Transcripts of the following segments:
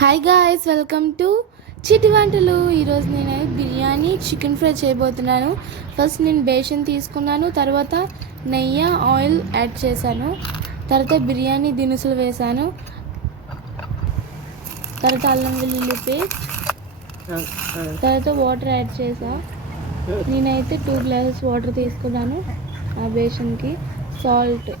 Hi guys, welcome to Chitti వంటలు. ఈరోజు నేను బిర్యానీ చికెన్ ఫ్రై చేయబోతున్నాను. ఫస్ట్ నేను బేషన్ తీసుకున్నాను, తర్వాత నెయ్యి ఆయిల్ యాడ్ చేశాను, తర్వాత బిర్యానీ దినుసులు వేసాను, తర్వాత అల్లం వెల్లుల్లి పేస్ట్, తర్వాత వాటర్ యాడ్ చేసా. నేనైతే 2 గ్లాసెస్ వాటర్ తీసుకున్నాను ఆ బేషన్కి. సాల్ట్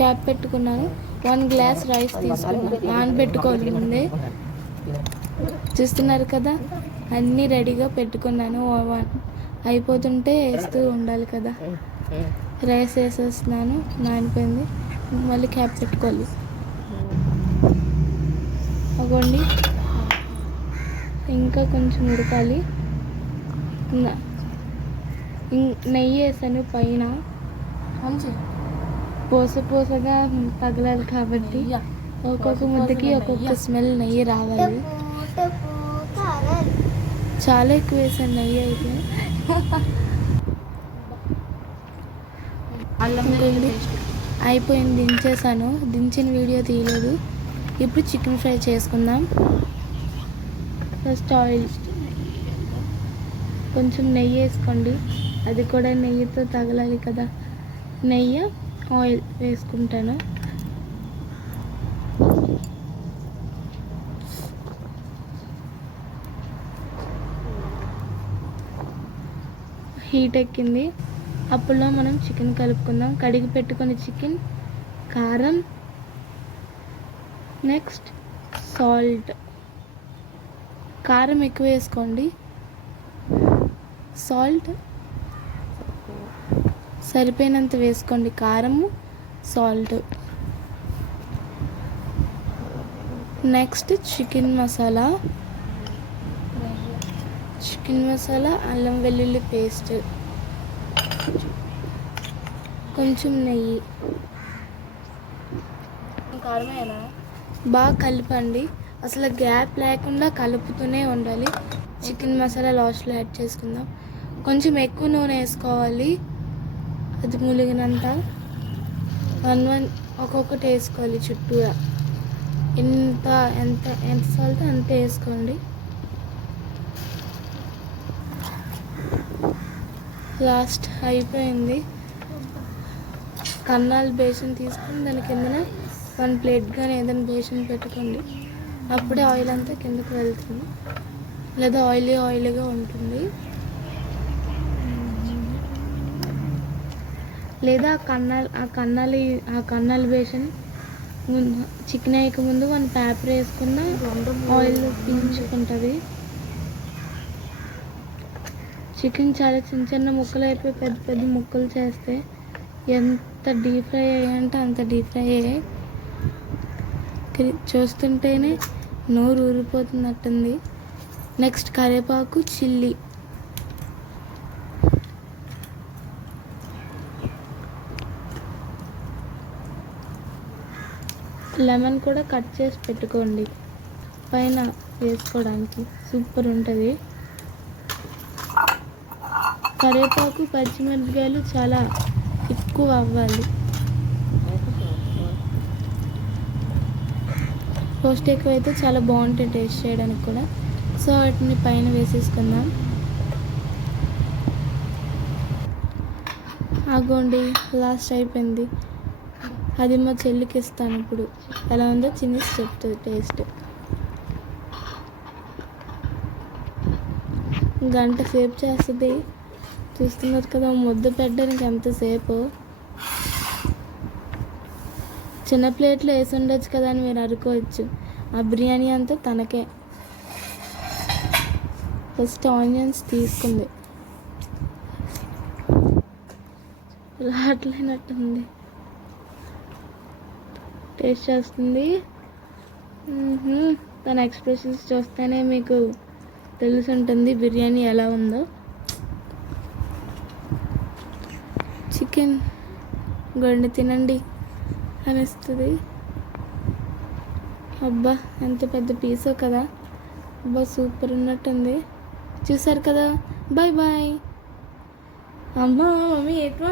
క్యాప్ పెట్టుకున్నాను. 1 గ్లాస్ రైస్ తీసుకున్నాను, నానబెట్టుకోవాలి ముందే. చూస్తున్నారు కదా, అన్నీ రెడీగా పెట్టుకున్నాను. అయిపోతుంటే వేస్తూ ఉండాలి కదా. రైస్ వేసేస్తున్నాను, నానిపోయింది. మళ్ళీ క్యాప్ పెట్టుకోవాలి. అగోండి, ఇంకా కొంచెం ఉడకాలి. నెయ్యి వేసాను పైన, పోసగా తగలాలి కాబట్టి ఒక్కొక్క ముద్దకి ఒక్కొక్క స్మెల్ నెయ్యి రావాలి. చాలా ఎక్కువ వేసాను నెయ్యి అయితే. అయిపోయింది, దించేసాను. దించిన వీడియో తీయలేదు. ఇప్పుడు చికెన్ ఫ్రై చేసుకుందాం. ఫస్ట్ ఆయిల్, కొంచెం నెయ్యి వేసుకోండి. అది కూడా నెయ్యితో తగలాలి కదా. నెయ్యి ఆయిల్ వేసుకుంటాను. హీట్ ఎక్కింది. అప్పుల్లో మనం చికెన్ కలుపుకుందాం. కడిగి పెట్టుకుని చికెన్, కారం, నెక్స్ట్ సాల్ట్. కారం ఎక్కువ వేసుకోండి, సాల్ట్ సరిపోయినంత వేసుకోండి. కారము, సాల్ట్. నెక్స్ట్ చికెన్ మసాలా, అల్లం వెల్లుల్లి పేస్ట్, కొంచెం నెయ్యి. బాగా కలపండి, అసలు గ్యాప్ లేకుండా కలుపుతూనే ఉండాలి. చికెన్ మసాలా లాస్ట్లో యాడ్ చేసుకుందాం. కొంచెం ఎక్కువ నూనె వేసుకోవాలి, అది ములిగినంత. 1 ఒక్కొక్కటి వేసుకోవాలి చుట్టూరా. ఎంత సాల్ట్ అంత వేసుకోండి. లాస్ట్ అయిపోయింది. కన్నాలు బేషన్ తీసుకుని దాని కిందన 1 ప్లేట్ కానీ ఏదైనా బేషన్ పెట్టుకోండి. అప్పుడే ఆయిల్ అంతా కిందకు వెళ్తుంది, లేదా ఆయిలీగా ఉంటుంది. లేదా ఆ కన్నాలు బేషన్ చికెన్ వేయక ముందు 1 పేపర్ వేసుకున్న ఆయిల్ పీల్చుకుంటుంది. చికెన్ చాలా చిన్న ముక్కలు అయిపోయి పెద్ద ముక్కలు చేస్తే ఎంత డీప్ ఫ్రై అయ్యాయంటే అంత డీప్ ఫ్రై అయ్యాయి. చూస్తుంటేనే నోరు ఊరిపోతున్నట్టుంది. నెక్స్ట్ కరివేపాకు, చిల్లీ. లెమన్ కూడా కట్ చేసి పెట్టుకోండి పైన వేసుకోవడానికి, సూపర్ ఉంటుంది. కరివేపాకు, పచ్చిమిరపకాయలు చాలా ఎక్కువ అవ్వాలి. రోస్ట్ ఎక్కువ అయితే చాలా బాగుంటుంది టేస్ట్ చేయడానికి కూడా. సో వాటిని పైన వేసేసుకుందాం. ఆగోండి, లాస్ట్ అయిపోయింది. అది మా చెల్లికి ఇస్తాను. ఇప్పుడు ఎలా ఉందో చిన్నసి చెప్తుంది టేస్ట్. గంట సేపు చేస్తుంది. చూస్తున్నారు కదా, ముద్ద పెట్టడానికి ఎంతసేపు. చిన్న ప్లేట్లో వేసి ఉండొచ్చు కదా అని మీరు అనుకోవచ్చు. ఆ బిర్యానీ అంతా తనకే. ఫస్ట్ ఆనియన్స్ తీసుకుంది, రావట్లేనట్టుంది. టేస్ట్ చేస్తుంది. తన ఎక్స్ప్రెషన్స్ చూస్తేనే మీకు తెలిసి ఉంటుంది బిర్యానీ ఎలా ఉందో. చికెన్ గొండి తినండి అనిస్తుంది. అబ్బా, ఎంత పెద్ద పీసో కదా. అబ్బా, సూపర్ ఉన్నట్టుంది. చూసారు కదా. Bye bye. అమ్మా మమ్మీ ఎక్కువ